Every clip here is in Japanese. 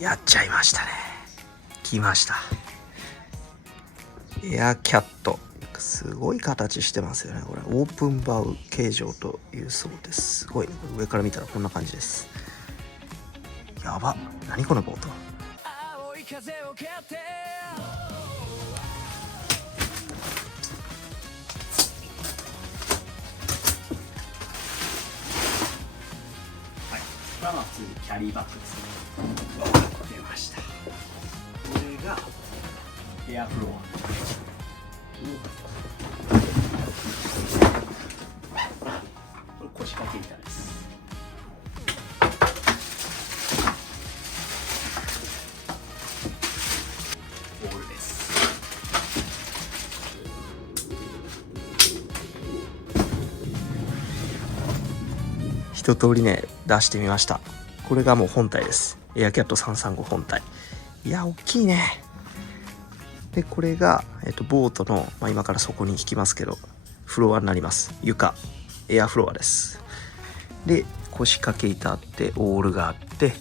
やっちゃいましたね。来ました。エアキャット。すごい形してますよね。これオープンバウ形状というそうです。すごいね。上から見たらこんな感じです。やば。何このボート。これは普通にキャリーバッグですね。出ました。これがエアフロア。これ腰掛け板です。ボールです。一通りね出してみました。これがもう本体です。エアキャット335本体。いや大きいね。でこれが、ボートの、今からそこに引きますけどフロアになります。床エアフロアです。で腰掛け板あってオールがあって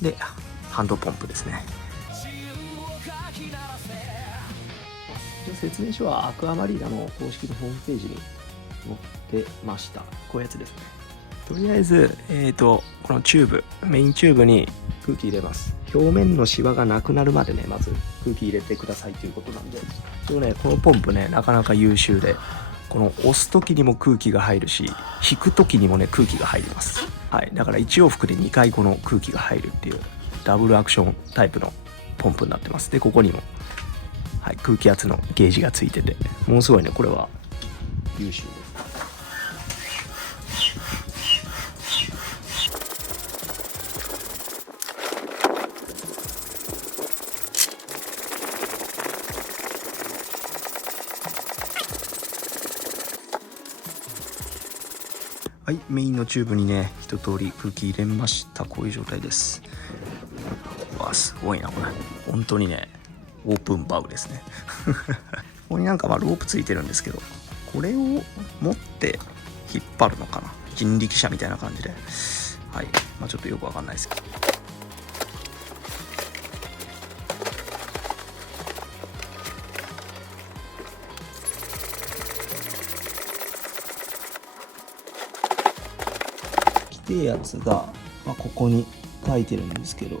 でハンドポンプですね。説明書はアクアマリーナの公式のホームページに載ってました。こういうやつですね。とりあえず、このチューブ、メインチューブに空気入れます。表面のシワがなくなるまでね、まず空気入れてくださいということなんで。このポンプね、なかなか優秀で、この押す時にも空気が入るし、引く時にもね、空気が入ります。はい。だから1往復で2回この空気が入るっていう、ダブルアクションタイプのポンプになってます。で、ここにも、はい、空気圧のゲージがついてて、ものすごいね、これは優秀です。はい、メインのチューブにね一通り空気入れました。こういう状態です。わあすごいなこれ。本当にねオープンバウですねここになんかロープついてるんですけど、これを持って引っ張るのかな、人力車みたいな感じで。はい、ちょっとよくわかんないですけど。規定圧が、ここに書いてるんですけど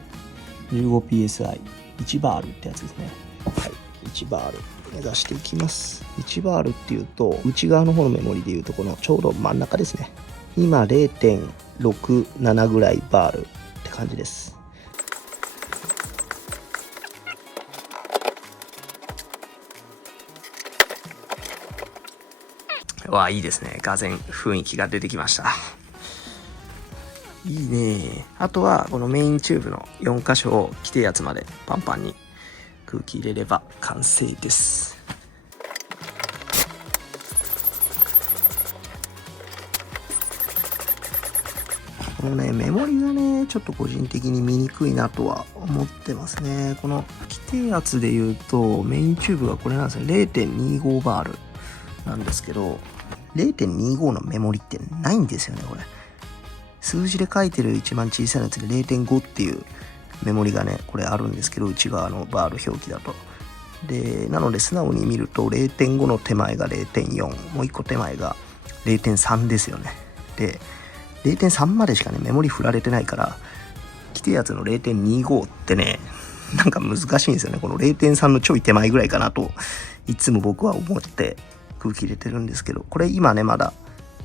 15psi1 バールってやつですね。はい、1バール目指していきます。1バールっていうと内側の方のメモリでいうとこのちょうど真ん中ですね。今 0.67 ぐらいバールって感じです。わあいいですね。がぜん雰囲気が出てきました。いいね。あとはこのメインチューブの4箇所を規定圧までパンパンに空気入れれば完成です。このねメモリがねちょっと個人的に見にくいなとは思ってますね。この規定圧でいうとメインチューブがこれなんですよ。 0.25 バールなんですけど 0.25 のメモリってないんですよね。これ数字で書いてる一番小さいやつで 0.5 っていうメモリがねこれあるんですけど、内側のバール表記だと。でなので素直に見ると 0.5 の手前が 0.4、 もう1個手前が 0.3 ですよね。で 0.3 までしかねメモリ振られてないから、規定圧の 0.25 ってねなんか難しいんですよね。この 0.3 のちょい手前ぐらいかなといつも僕は思って空気入れてるんですけど、これ今ねまだ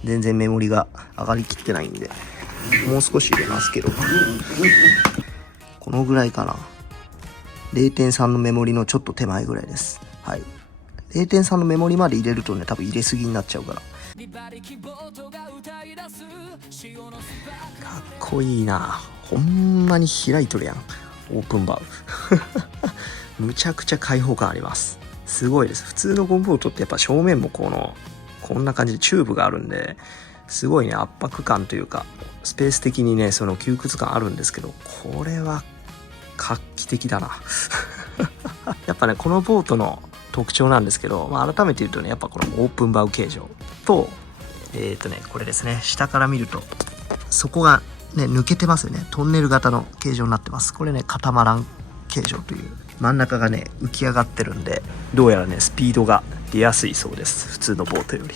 全然メモリが上がりきってないんでもう少し入れますけど、このぐらいかな。 0.3 のメモリのちょっと手前ぐらいです。はい、0.3 のメモリまで入れるとね多分入れすぎになっちゃうから。かっこいいな。ほんまに開いとるやんオープンバウむちゃくちゃ開放感あります。すごいです。普通のゴムボートってやっぱ正面もこんな感じでチューブがあるんで、すごいね圧迫感というかスペース的にねその窮屈感あるんですけど、これは画期的だなやっぱねこのボートの特徴なんですけど、改めて言うとねやっぱこのオープンバウ形状とこれですね、下から見ると底がね、抜けてますよね。トンネル型の形状になってます。これね、カタマラン形状という。真ん中がね、浮き上がってるんで、どうやらね、スピードが出やすいそうです。普通のボートより。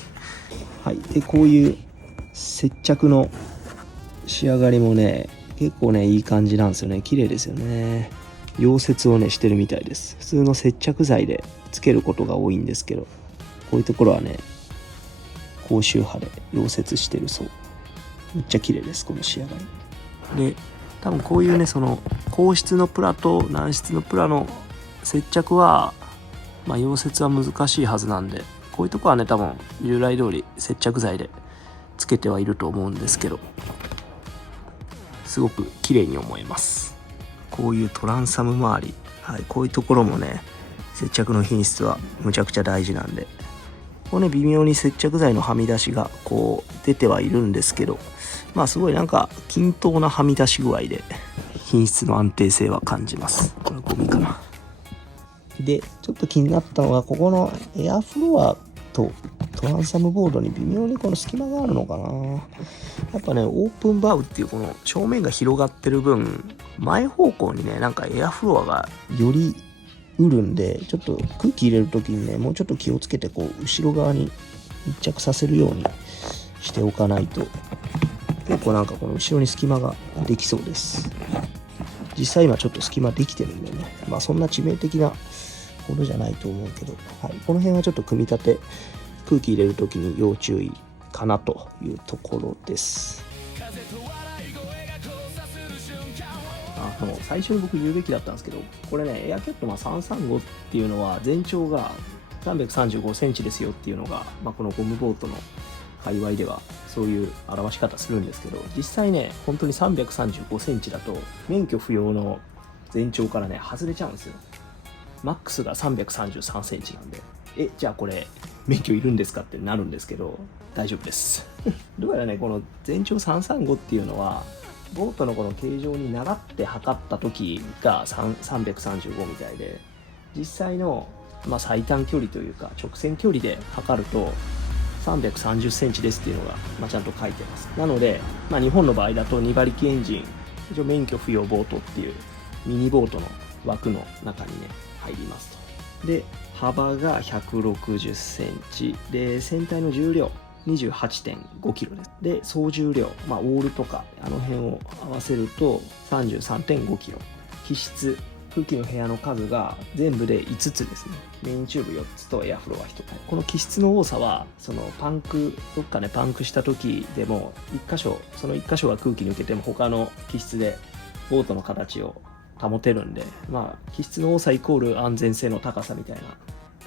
はい。で、こういう接着の仕上がりもね、結構ね、いい感じなんですよね。綺麗ですよね。溶接をね、してるみたいです。普通の接着剤でつけることが多いんですけど、こういうところはね、高周波で溶接してるそう。めっちゃ綺麗です、この仕上がり。で、多分こういうね、その硬質のプラと軟質のプラの接着は、溶接は難しいはずなんで、こういうとこはね、多分従来通り接着剤でつけてはいると思うんですけど、すごく綺麗に思えます。こういうトランサム周り、はい、こういうところもね、接着の品質はむちゃくちゃ大事なんで、こうね、微妙に接着剤のはみ出しがこう出てはいるんですけど、すごいなんか均等なはみ出し具合で品質の安定性は感じます。これゴミかな。で、ちょっと気になったのが、ここのエアフロアとトランサムボードに微妙にこの隙間があるのかな。やっぱね、オープンバウっていうこの正面が広がってる分、前方向にね、なんかエアフロアがよりうるんで、ちょっと空気入れるときにね、もうちょっと気をつけて、こう後ろ側に密着させるようにしておかないと、結構なんかこの後ろに隙間ができそうです。実際今ちょっと隙間できてるんでね、そんな致命的なほどじゃないと思うけど、はい、この辺はちょっと組み立て、空気入れるときに要注意かなというところです。最初に僕言うべきだったんですけど、これね、エアキャット335っていうのは全長が335センチですよっていうのが、このゴムボートの界隈ではそういう表し方するんですけど、実際ね、本当に335センチだと免許不要の全長からね、外れちゃうんですよ。マックスが333センチなんで、じゃあこれ免許いるんですかってなるんですけど、大丈夫です。どうやらね、この全長335っていうのは、ボートのこの形状に習って測った時が335みたいで、実際の、最短距離というか直線距離で測ると330センチですっていうのが、ちゃんと書いてます。なので、日本の場合だと2馬力エンジン、一応免許不要ボートっていうミニボートの枠の中にね、入りますと。で、幅が160センチで、船体の重量28.5 キロです。で、総重量、オールとかあの辺を合わせると 33.5 キロ。気質、空気の部屋の数が全部で5つですね。メインチューブ4つとエアフロア1つ。この気質の多さは、そのどっかねパンクした時でもその1箇所が空気抜けても他の気質でボートの形を保てるんで、気質の多さイコール安全性の高さみたいな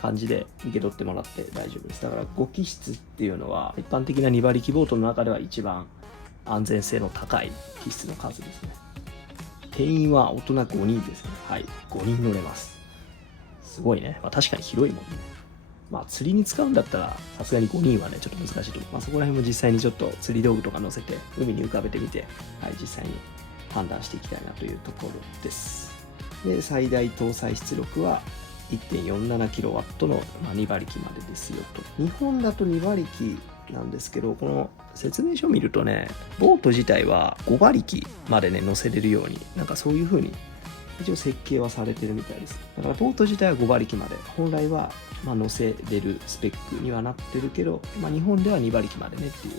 感じで受け取ってもらって大丈夫です。だから5気質っていうのは一般的な2馬力ボートの中では一番安全性の高い気質の数ですね。定員は大人5人ですね。はい、5人乗れます。すごいね。確かに広いもんね。釣りに使うんだったらさすがに5人はねちょっと難しいと思う。そこら辺も実際にちょっと釣り道具とか乗せて海に浮かべてみて、はい、実際に判断していきたいなというところです。で、最大搭載出力は 1.47kW の2馬力までですよと。日本だと2馬力なんですけど、この説明書を見るとね、ボート自体は5馬力までね乗せれるように、そういう風に一応設計はされてるみたいです。だからボート自体は5馬力まで本来は乗せれるスペックにはなってるけど、日本では2馬力までねっていう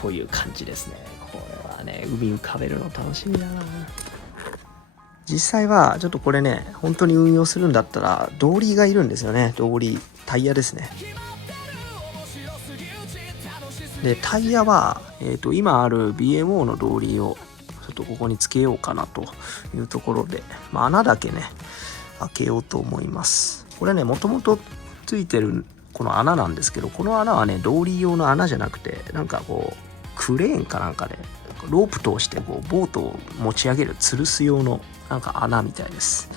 という感じですね。これはね、海浮かべるの楽しみだな。実際はちょっとこれね、本当に運用するんだったらドーリーがいるんですよね。ドーリー、タイヤですね。で、タイヤは、今ある BMO のドーリーをちょっとここにつけようかなというところで、穴だけね開けようと思います。これね、もともとついてるこの穴なんですけど、この穴はねドーリー用の穴じゃなくて、クレーンかなんかでロープ通してボートを持ち上げる吊るす用の穴みたいです。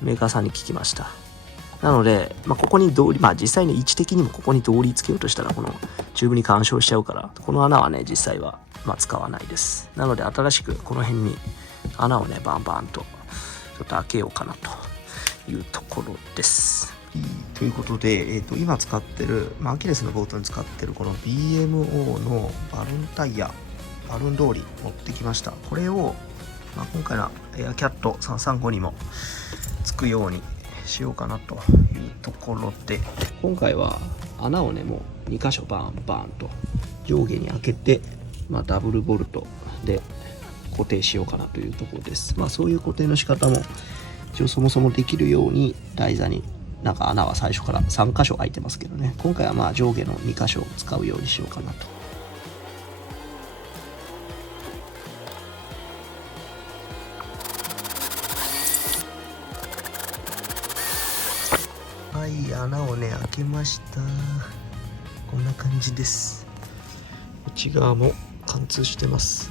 メーカーさんに聞きました。なので、ここにドーリー、実際に位置的にもここにドーリーつけようとしたらこのチューブに干渉しちゃうから、この穴はね実際は使わないです。なので新しくこの辺に穴をねバンバンとちょっと開けようかなというところです。ということで、今使ってる、アキレスのボートに使ってるこの BMO のバルーンタイヤバルーン通り持ってきました。これを、今回のエアキャット335にもつくようにしようかなというところで、今回は穴をねもう2箇所バーンバーンと上下に開けて、ダブルボルトで固定しようかなというところです。そういう固定の仕方も一応そもそもできるように台座になんか穴は最初から3箇所開いてますけどね、今回は上下の2箇所を使うようにしようかなと。はい、穴をね開けました。こんな感じです。内側も貫通してます。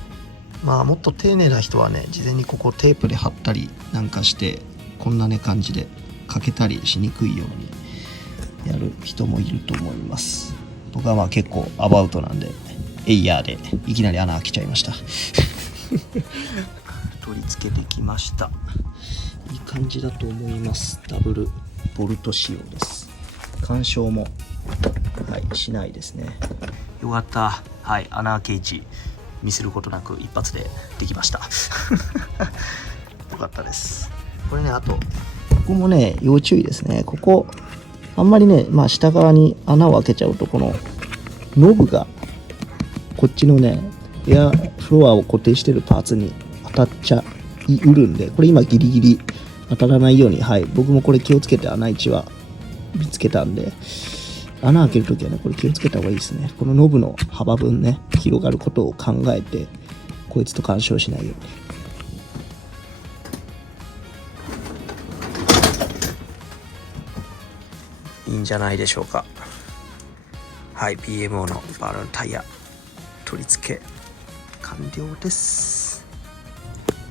もっと丁寧な人はね、事前にここテープで貼ったりなんかして、こんなね感じでかけたりしにくいようにやる人もいると思います。僕は結構アバウトなんで、エイヤーでいきなり穴開けちゃいました取り付けてきました。いい感じだと思います。ダブルボルト仕様です。干渉もしないですね。よかった。穴開け位置ミスることなく一発でできましたよかったです。これね、あとここもね要注意ですね。ここあんまりね、下側に穴を開けちゃうと、このノブがこっちのねエアフロアを固定してるパーツに当たっちゃうるんで、これ今ギリギリ当たらないように、僕もこれ気をつけて穴位置は見つけたんで、穴開けるときはねこれ気をつけた方がいいですね。このノブの幅分ね広がることを考えて、こいつと干渉しないように。いいんじゃないでしょうか。BMO のバルーンタイヤ取り付け完了です。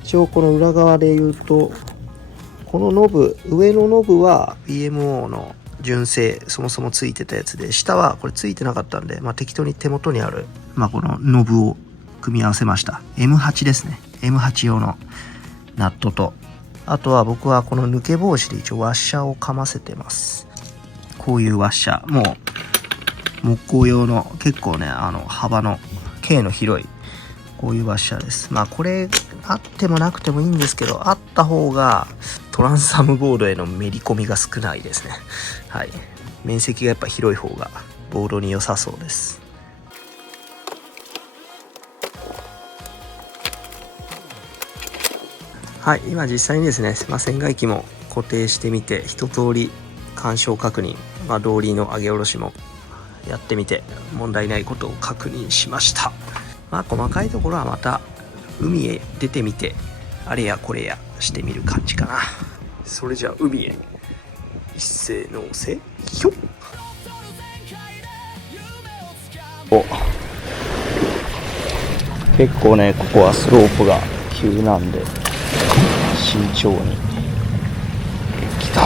一応この裏側で言うと、このノブ、上のノブは BMO の純正そもそもついてたやつで、下はこれついてなかったんで、適当に手元にある、このノブを組み合わせました。 M8 ですね。 M8 用のナットと、あとは僕はこの抜け防止で一応ワッシャーをかませてます。こういうワッシャー、もう木工用の結構ね幅の径の広いこういうワッシャーです。これあってもなくてもいいんですけど、あった方がトランサムボードへのめり込みが少ないですね。面積がやっぱ広い方がボードに良さそうです。今実際にですね、船外機も固定してみて、一通り干渉確認、動輪の上げ下ろしもやってみて問題ないことを確認しました。細かいところはまた海へ出てみてあれやこれやしてみる感じかな。それじゃあ海へ一斉のせひょっ。結構ねここはスロープが急なんで慎重に。来た。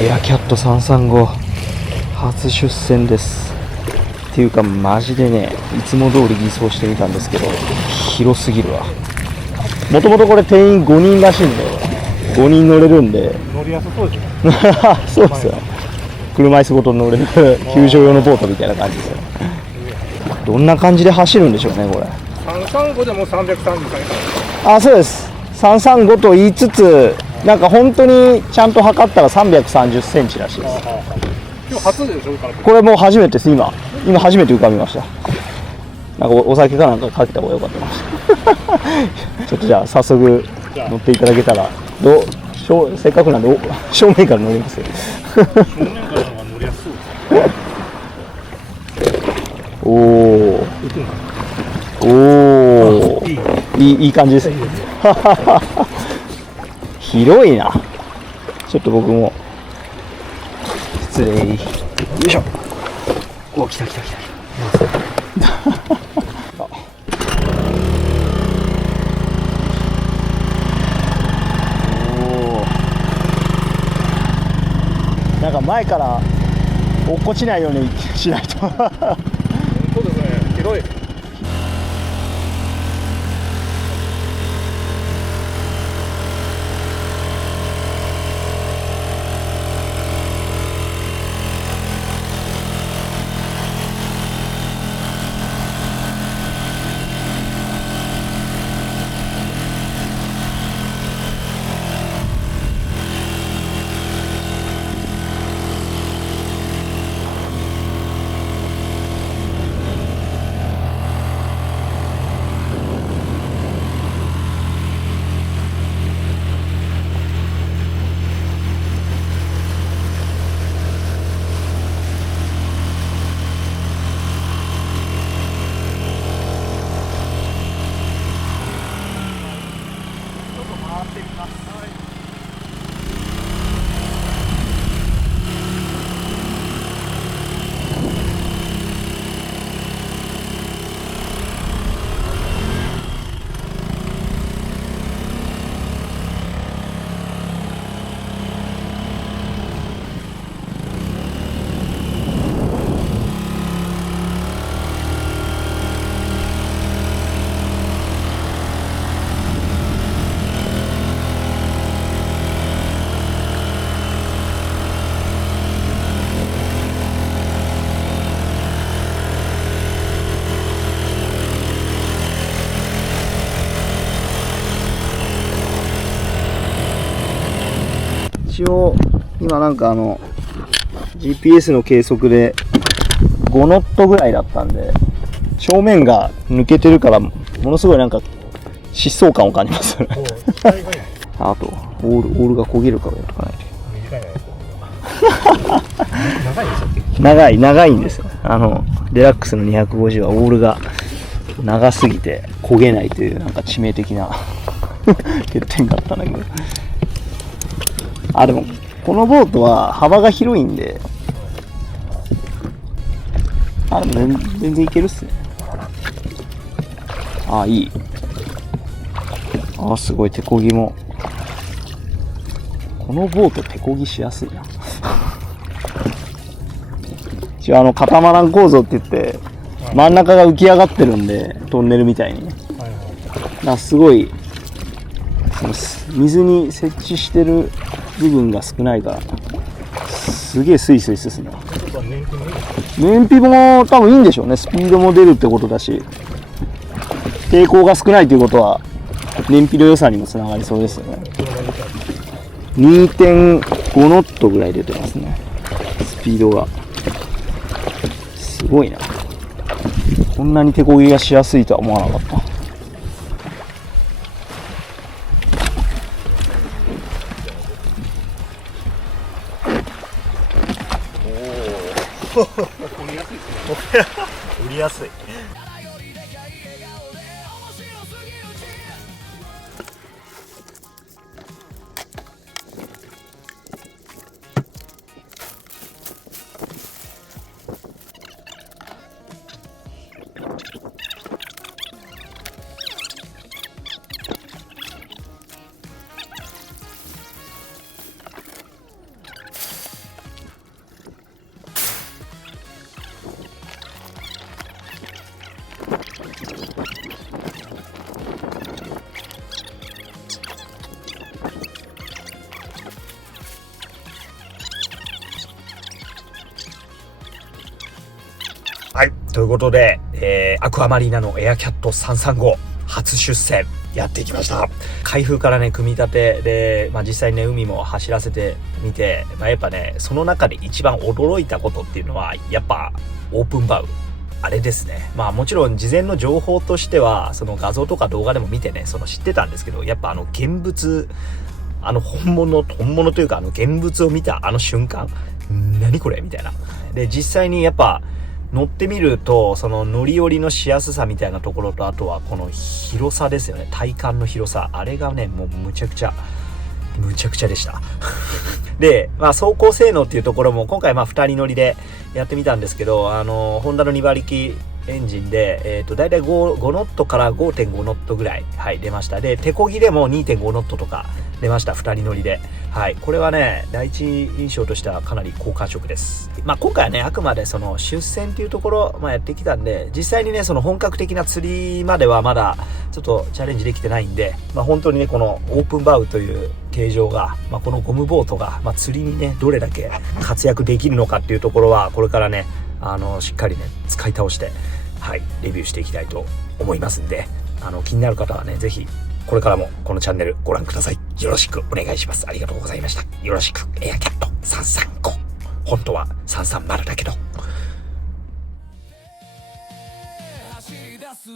エアキャット335初出船です。っていうかマジでね、いつも通り偽装してみたんですけど広すぎるわ。もともとこれ定員5人らしいんで、5人乗れるんで乗りやすそうですねそうですよ。車椅子ごと乗れる救助用のボートみたいな感じですよ。どんな感じで走るんでしょうねこれ。335でも333そうです。335と言いつつ、なんか本当にちゃんと測ったら330センチらしいです。今日初でしょ。これもう初めてです。今初めて浮かびました。なんかお酒かなんかかけた方が良かったかもしれないちょっとじゃあ早速乗っていただけたら。せっかくなんで正面から乗りますよ正面からの方が乗りやすそうですおおいい感じですね広いな。ちょっと僕も失礼。よいしょ。お、来たなんか前から落っこちないようにしないとそうですね、広い。一応今なんかGPS の計測で5ノットぐらいだったんで、正面が抜けてるからものすごいなんか疾走感を感じますよね。あとオールが焦げるかをやっとかないと。短いね。長いでしたっけ？長いんですよ。デラックスの250はオールが長すぎて焦げないというなんか致命的な欠点があったんだけど。でもこのボートは幅が広いんで、でも全然いけるっすね。いい。すごい手漕ぎも。このボート手漕ぎしやすいな。一応カタマラン構造って言って真ん中が浮き上がってるんで、トンネルみたいにね。すごい水に設置してる部分が少ないからすげえスイスイ進む。燃費も多分いいんでしょうね。スピードも出るってことだし、抵抗が少ないということは燃費の良さにもつながりそうですよね。2.5 ノットぐらい出てますね、スピードが。すごいな。こんなに手漕ぎがしやすいとは思わなかった。売りやすい。はい。ということで、アクアマリーナのエアキャット335初出船やってきました。開封からね、組み立てで、実際ね、海も走らせてみて、やっぱね、その中で一番驚いたことっていうのは、やっぱオープンバウ。あれですね。もちろん事前の情報としては、その画像とか動画でも見てね、知ってたんですけど、やっぱ現物、本物というか現物を見た瞬間、何これみたいな。で、実際にやっぱ、乗ってみると、乗り降りのしやすさみたいなところと、あとはこの広さですよね。体感の広さ。あれがね、もうむちゃくちゃでした。で、走行性能っていうところも、今回2人乗りでやってみたんですけど、ホンダの2馬力エンジンで、だいたい5ノットから 5.5 ノットぐらい、出ました。で、手漕ぎでも 2.5 ノットとか出ました。2人乗りで。これはね、第一印象としてはかなり好感触です。今回はね、あくまで出船っていうところ、やってきたんで、実際にね、本格的な釣りまではまだ、ちょっとチャレンジできてないんで、本当にね、このオープンバウという形状が、このゴムボートが、釣りにね、どれだけ活躍できるのかっていうところは、これからね、しっかりね、使い倒して、レビューしていきたいと思いますんで、気になる方はね、ぜひ、これからもこのチャンネルご覧ください。よろしくお願いします。ありがとうございました。よろしく。エアキャット335。本当は330だけど。走り出す